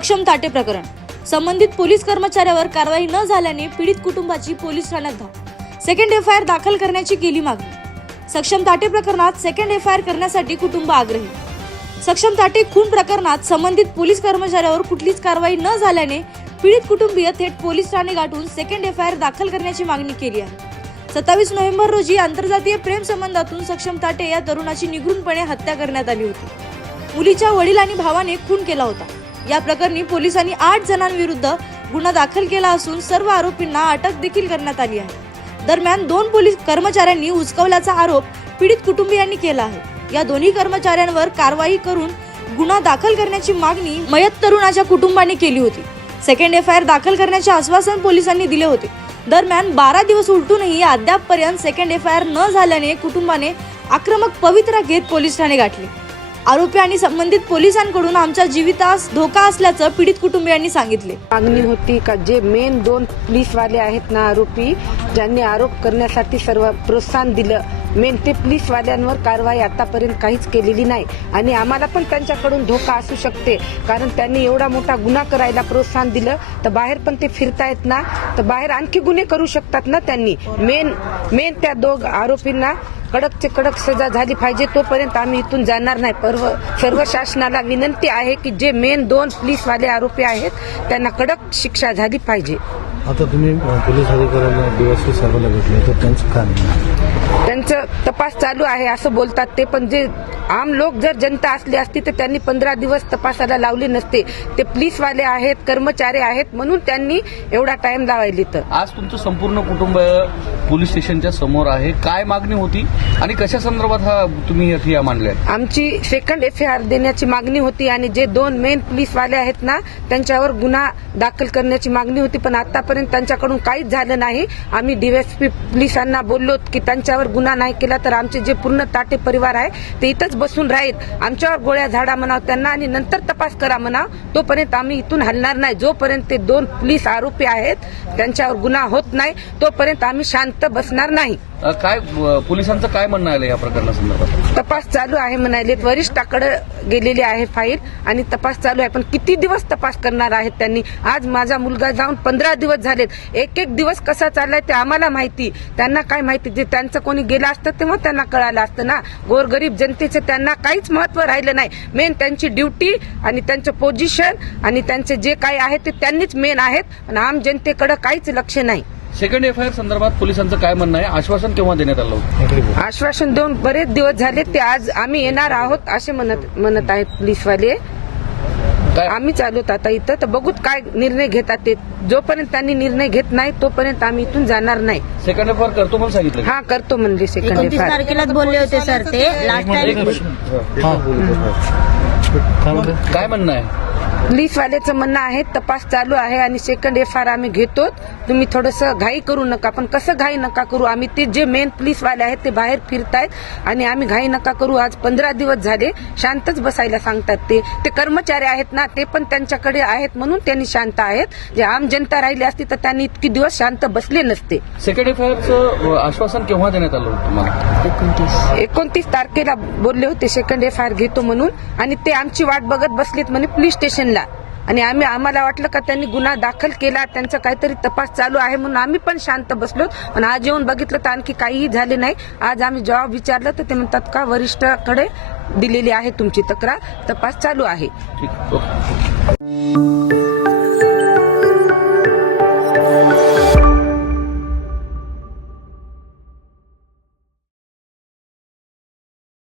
सक्षम ताटे प्रकरण. संबंधित पोलीस कर्मचाऱ्यावर कारवाई न झाल्याने पीडित कुटुंबाची पोलीस ठाण्यात धाव. सेकंड एफ आय आर दाखल करण्याची केली मागणी. सक्षम ताटे प्रकरणात सेकंड एफ आय आर करण्यासाठी कुटुंब आग्रही. सक्षम ताटे खून प्रकरणात संबंधित पोलीस कर्मचाऱ्यावर कुठलीच कारवाई न झाल्याने पीडित कुटुंबीय थेट पोलीस ठाणे गाठून सेकंड एफ आय आर दाखल करण्याची मागणी केली आहे. सत्तावीस नोव्हेंबर रोजी आंतरजातीय प्रेम संबंधातून सक्षम ताटे या तरुणाची निगृणपणे हत्या करण्यात आली होती. मुलीच्या वडील आणि भावाने खून केला होता. या प्रकरणी पोलिसांनी आठ जणांविरुद्ध गुन्हा दाखल केला असून सर्व आरोपींना अटक देखील करण्यात आली आहे. दरम्यान दोन पोलीस कर्मचाऱ्यांनी उचकवल्याचा आरोप पीडित कुटुंबियांनी केला आहे. या दोन्ही कर्मचाऱ्यांवर कारवाई करून गुन्हा दाखल करण्याची मागणी मयत तरुणाच्या कुटुंबाने केली होती. सेकंड एफ आय आर दाखल करण्याचे आश्वासन पोलिसांनी दिले होते. दरम्यान बारा दिवस उलटूनही अद्यापपर्यंत सेकंड एफ आय आर न झाल्याने कुटुंबाने आक्रमक पवित्रा घेत पोलीस ठाणे गाठले. आरोपी आणि संबंधित पोलिसांकडून आमच्या जीवितास धोका असल्याचं पीडित कुटुंबियांनी सांगितले. मागणी होती का जे मेन दोन पोलीसवाले आहेत ना आरोपी ज्यांनी आरोप करण्यासाठी सर्व प्रोत्साहन दिलं मेन ते पोलीसवाल्यांवर कारवाई आतापर्यंत काहीच केलेली नाही. आणि आम्हाला पण त्यांच्याकडून धोका असू शकते कारण त्यांनी एवढा मोठा गुन्हा करायला प्रोत्साहन दिलं तर बाहेर पण ते फिरतायत ना तर बाहेर आणखी गुन्हे करू शकतात ना त्यांनी. मेन मेन त्या दोघ आरोपींना कडकचे कडक सजा झाली पाहिजे तोपर्यंत आम्ही इथून जाणार नाही. पर्व सर्व शासनाला विनंती आहे की जे मेन दोन पोलीसवाले आरोपी आहेत त्यांना कडक शिक्षा झाली पाहिजे. आता तुम्ही पोलीस अधिकाऱ्यांना डीवायसी साहेबांना भेटले तर त्यांचं काय? त्यांचं तपास चालू आहे असं बोलतात ते पण जे आम लोक जर जनता असली असती तर त्यांनी पंधरा दिवस तपासाला लावले नसते. ते पोलीसवाले आहेत कर्मचारी आहेत म्हणून त्यांनी एवढा टाइम लावायली तर आज तुमचं संपूर्ण कुटुंब पोलीस स्टेशनच्या समोर आहे. काय मागणी होती आणि कशा संदर्भात हा तुम्ही ठिया मांडल्या? आमची सेकंड एफ आर देण्याची मागणी होती आणि जे दोन मेन पोलीसवाले आहेत ना त्यांच्यावर गुन्हा दाखल करण्याची मागणी होती पण आतापर्यंत त्यांच्याकडून काहीच झालं नाही. आम्ही डीएसपी पोलिसांना बोललो की त्यांच्यावर गुन्हा नाही केला तर आमचे जे पूर्ण ताटे परिवार आहे ते इथंच बसून राहील. आमच्यावर गोळ्या झाडा म्हणाव त्यांना आणि नंतर तपास करा म्हणाव. तोपर्यंत आम्ही इथून हलणार नाही. जोपर्यंत ते दोन पोलीस आरोपी आहेत त्यांच्यावर गुन्हा होत नाही तोपर्यंत आम्ही शांत बसणार नाही. काय पोलिसांचं काय म्हणणं आलं या प्रकरणासंदर्भात? तपास चालू आहे म्हणाले. वरिष्ठाकडे गेलेली आहे फाईल आणि तपास चालू आहे. पण किती दिवस तपास करणार आहेत त्यांनी? आज माझा मुलगा जाऊन पंधरा दिवस झालेत. एक एक दिवस कसा चाललाय ते आम्हाला माहिती. त्यांना काय माहिती? जे त्यांचं कोणी गेलं असतं तेव्हा त्यांना कळालं असतं ना. गोरगरीब जनतेचं त्यांना काहीच महत्त्व राहिलं नाही. मेन त्यांची ड्युटी आणि त्यांचं पोझिशन आणि त्यांचे जे काय आहे ते त्यांनीच मेन आहेत. आणि आम जनतेकडे काहीच लक्ष नाही. सेकंड एफ आय आर संदर्भात पोलिसांचं काय म्हणणं आहे? आश्वासन केव्हा देण्यात आलं होतं. आश्वासन देऊन बरेच दिवस झाले ते आज आम्ही येणार आहोत असे म्हणत म्हणत आहेत पोलीसवाले. आम्ही चालूत आता इथं तर बघूत काय निर्णय घेतात ते. जोपर्यंत त्यांनी निर्णय घेत नाही तोपर्यंत आम्ही इथून जाणार नाही. सेकंड एफ आय आर करतो म्हणून सांगितलं हा करतो म्हणजे सेकंड एकोणतीस तारखेलाच बोलले होते सर ते. लास्ट टाइम हा. काय म्हणते काय म्हणणं आहे? पोलीसवाल्याचं म्हणणं आहे तपास चालू आहे आणि सेकंड एफ आर आम्ही घेतो. तुम्ही थोडस घाई करू नका पण कसं घाई नका करू? आम्ही ते जे मेन पोलीसवाले आहेत ते बाहेर फिरतायत आणि आम्ही घाई नका करू. आज पंधरा दिवस झाले शांतच बसायला सांगतात ते. ते कर्मचारी आहेत ना ते पण त्यांच्याकडे आहेत म्हणून त्यांनी शांत आहेत. जे आम जनता राहिली असती तर त्यांनी इतकी दिवस शांत बसले नसते. सेकंड एफ आय आरचं आश्वासन केव्हा देण्यात आलं तुम्हाला? एकोणतीस. तारखेला बोलले होते सेकंड एफ आय आर घेतो म्हणून आणि ते आमची वाट बघत बसलेत म्हणे पोलीस स्टेशनला आणि आम्ही आम्हाला वाटलं का त्यांनी गुन्हा दाखल केला त्यांचा काहीतरी तपास चालू आहे म्हणून आम्ही पण शांत बसलो. पण आज येऊन बघितलं तर आणखी काहीही झाले नाही. आज आम्ही जॉब विचारलं तर ते म्हणतात का वरिष्ठाकडे दिलेली आहे तुमची तक्रार तपास चालू आहे. ठीक